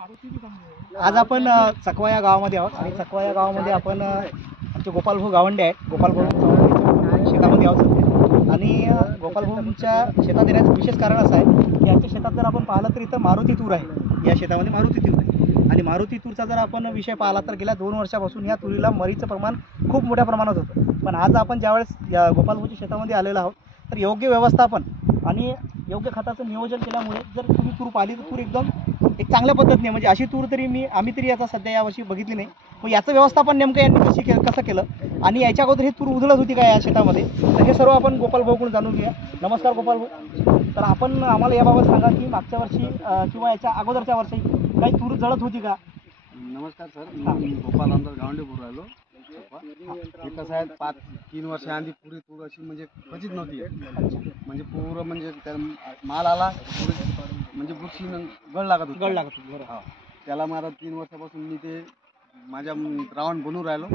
आज आपण चकवा या गावामध्ये आहोत आणि चकवा या गावामध्ये आपण आमचे गोपालभाऊ गावंडे आहेत. गोपालभाऊ शेतामध्ये आहोत सध्या. आणि गोपालभाऊंच्या शेतात येण्याचं विशेष कारण असं आहे की यांच्या शेतात जर आपण पाहिलं तर इथं मारुती तूर आहे. या शेतामध्ये मारुती तूर आहे आणि मारुती तूरचा जर आपण विषय पाहिला तर गेल्या 2 वर्षापासून या तुरीला मरीचं प्रमाण खूप मोठ्या प्रमाणात होतं. पण आज आपण ज्यावेळेस या गोपालभाऊच्या शेतामध्ये आलेलो आहोत तर योग्य व्यवस्थापन आणि योग्य खताचं नियोजन केल्यामुळे जर तुम्ही तूर पाहिली तर तूर एकदम एक चांगल्या पद्धतीने, म्हणजे अशी तूर तरी आम्ही तरी याचा सध्या यावर्षी बघितली नाही. मग याचं व्यवस्थापन नेमकं यांनी कसं केलं आणि याच्या अगोदर ही तूर उधळत होती का या शेतामध्ये, तर हे सर्व आपण गोपालभाऊकडून जाणून घेऊया. नमस्कार गोपालभाऊ. तर आपण आम्हाला याबाबत सांगा की मागच्या वर्षी किंवा याच्या अगोदरच्या वर्षी काही तूर जळत होती का? नमस्कार सर, मी गोपाल रामदास गावंडे बोलून राहिलो. हे कसं आहे, 3 वर्षाआधी पुरी तूर अशी म्हणजे क्वचित नव्हती. म्हणजे पूर्ण म्हणजे त्या माल आला म्हणजे बुरशी गळ लागत होती. बरं. त्याला मला 3 वर्षापासून मी ते माझ्या रावण बनवून राहिलो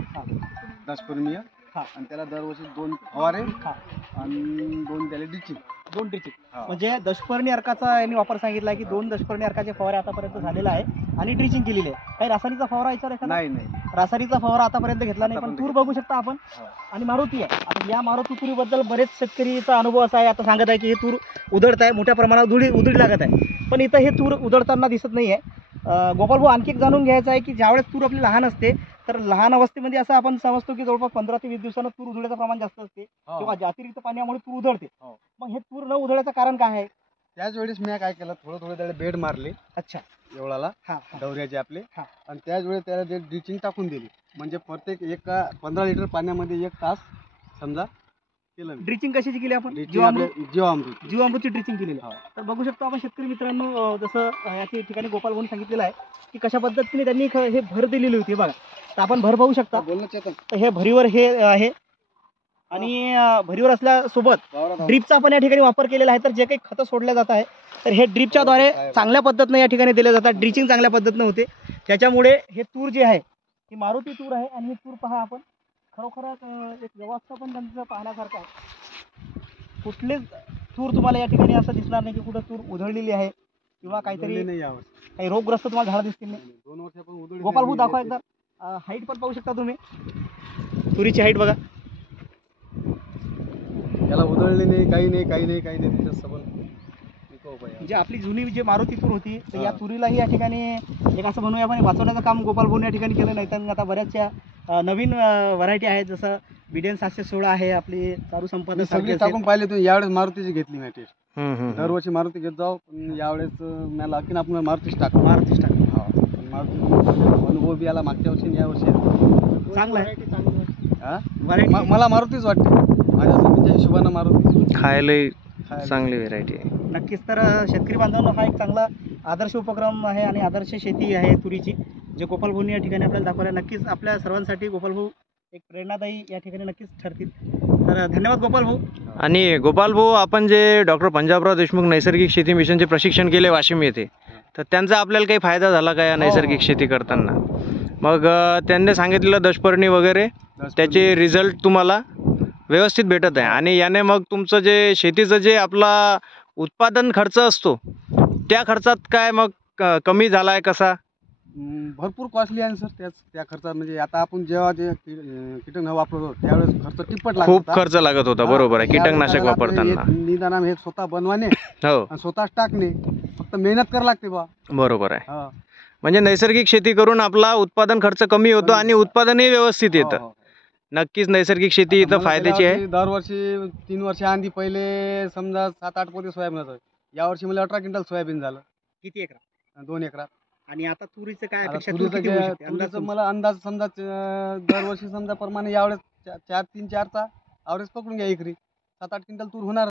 दशपर्णीय. आणि त्याला दरवर्षी 2 फवारे आणि 2 त्याला ड्रिचिंग. म्हणजे दशपर्णी अर्काचा यांनी वापर सांगितला आहे की 2 दशपर्णी अर्काचे फवारे आतापर्यंत झालेला आहे आणि ड्रिचिंग केलेली आहे. काही रासायनिकचा फवारा याच्यावर नाही रासायनिकचा फवारा आतापर्यंत घेतला नाही. पण तूर बघू शकता आपण आणि मारुती आहे. आता या मारुती तुरीबद्दल बरेच शेतकरीचा अनुभव असा आहे, आता सांगत आहे की हे तूर उधळत आहे, मोठ्या प्रमाणात उधळी लागत आहे. पण इथं हे तूर उधळताना दिसत नाही आहे. गोपालभाऊ, आणखी एक जाणून घ्यायचं आहे की ज्यावेळेस तूर आपली लहान असते तर लहान अवस्थेमध्ये असं आपण समजतो की जवळपास 15 ते 20 दिवसानं तूर उधळण्याचं प्रमाण जास्त असते किंवा अतिरिक्त पाण्यामुळे तूर उधळते. मग हे तूर न उधळण्याचं कारण काय आहे? त्याच वेळेस मी काय केलं, थोडं त्याला बेड मारले. अच्छा. एवढाला डवऱ्याचे आपले. आणि त्याच वेळेस त्याला ते ड्रिचिंग टाकून दिली. म्हणजे प्रत्येक 15 लिटर पाण्यामध्ये 1 तास समजा केलं. ड्रिचिंग कशाची केली आपण? जीवामृतची ड्रिचिंग केलेली. तर बघू शकतो आपण शेतकरी मित्रांनो, जसं या ठिकाणी गोपालभाऊंनी सांगितलेलं आहे की कशा पद्धतीने त्यांनी हे भर दिलेली होती. बघा, तर आपण भर पाहू शकता. तर हे भरीवर हे आहे आणि भरीवर असल्यासोबत ड्रीपचा आपण या ठिकाणी वापर केलेला आहे. तर जे काही खतं सोडल्या जात आहे तर हे ड्रीपच्या द्वारे चांगल्या पद्धतीने या ठिकाणी दिले जातात. ड्रिचिंग चांगल्या पद्धतीने होते. त्याच्यामुळे हे तूर जे आहे ही मारुती तूर आहे. आणि ही तूर पहा आपण, खरोखरच एक व्यवस्थापन त्यांचं पाहण्यासारखं आहे. कुठलेच तूर तुम्हाला या ठिकाणी असं दिसणार नाही की कुठं तूर उधळलेली आहे किंवा काहीतरी काही रोगग्रस्त तुम्हाला झाडं दिसतील नाही. 2 वर्षापासून गोपालभाऊ दाखवा एकदा. हाईट पण पाहू शकता तुम्ही, तुरीची हाईट बघा. त्याला उधळले नाही, काही नाही त्याच्यात सबल. म्हणजे आपली जुनी जी मारुती तूर होती तर या तुरीलाही या ठिकाणी एक असं म्हणूया आपण वाचवण्याचं काम गोपालभाऊने या ठिकाणी केलं. नाही तर आता बऱ्याचशा नवीन व्हरायटी आहेत, जसं BDN 716 आहे आपली चारू संपादक. सगळी टाकून पाहिले तुम्ही. यावेळेस मारुतीची घेतली मी टेस्ट. दरवर्षी मारुती घेत जाऊ, पण यावेळेस मला की आपण मारुतीच टाक. मारुती अनुभव बी आला मागच्या वर्षी, या वर्षी चांगला आहे. मला मारुतीच वाटते. माझ्या जमीनच्या हिशोबानं मारुती खायला चांगली व्हेरायटी आहे. नक्कीच. तर शेतकरी बांधवांना हा एक चांगला आदर्श उपक्रम आहे आणि आदर्श शेती आहे तुरीची, जे गोपालभाऊंनी या ठिकाणी आपल्याला दाखवलं. नक्कीच आपल्या सर्वांसाठी गोपालभाऊ एक प्रेरणादायी या ठिकाणी नक्कीच ठरतील. तर धन्यवाद गोपालभाऊ. आणि गोपालभाऊ, आपण जे डॉक्टर पंजाबराव देशमुख नैसर्गिक शेती मिशनचे प्रशिक्षण केले वाशिम येथे, तर त्यांचा आपल्याला काही फायदा झाला का या नैसर्गिक शेती करताना? मग त्यांनी सांगितलेलं दशपर्णी वगैरे त्याचे रिझल्ट तुम्हाला व्यवस्थित भेटत आहे. आणि याने मग तुमचं जे शेतीचं जे आपला उत्पादन खर्च असतो त्या खर्चात काय मग कमी झाला आहे कसा? भरपूर कॉस्टली आहे सर. त्या खर्चात म्हणजे आता आपण जेव्हा जे कीटकनाशक वापरतो त्यावेळेस खर्च टिप्पट लागतो. खूप खर्च लागत होता. बरोबर आहे. कीटकनाशक वापरताना निदान हे स्वतः बनवाने आणि स्वतःच टाकणे, फक्त मेहनत करावी लागते बा. बरोबर आहे. म्हणजे नैसर्गिक शेती करून आपला उत्पादन खर्च कमी होतो आणि उत्पादनही व्यवस्थित येतं. नक्कीच नैसर्गिक शेती इथं फायद्याची आहे. दरवर्षी 3 वर्षाआधी पहिले समजा 7-8 पोते सोयाबीन होतं. यावर्षी मला 18 क्विंटल सोयाबीन झालं. किती एकरात? 2 एकरात. आणि आता तुरीचं काय अपेक्षा? तुरीचं मला अंदाज समजा दरवर्षी समजा प्रमाणे यावेळेस 3-4चा ॲव्हरेज पकडून घ्या. एकरी 7-8 क्विंटल तूर होणार.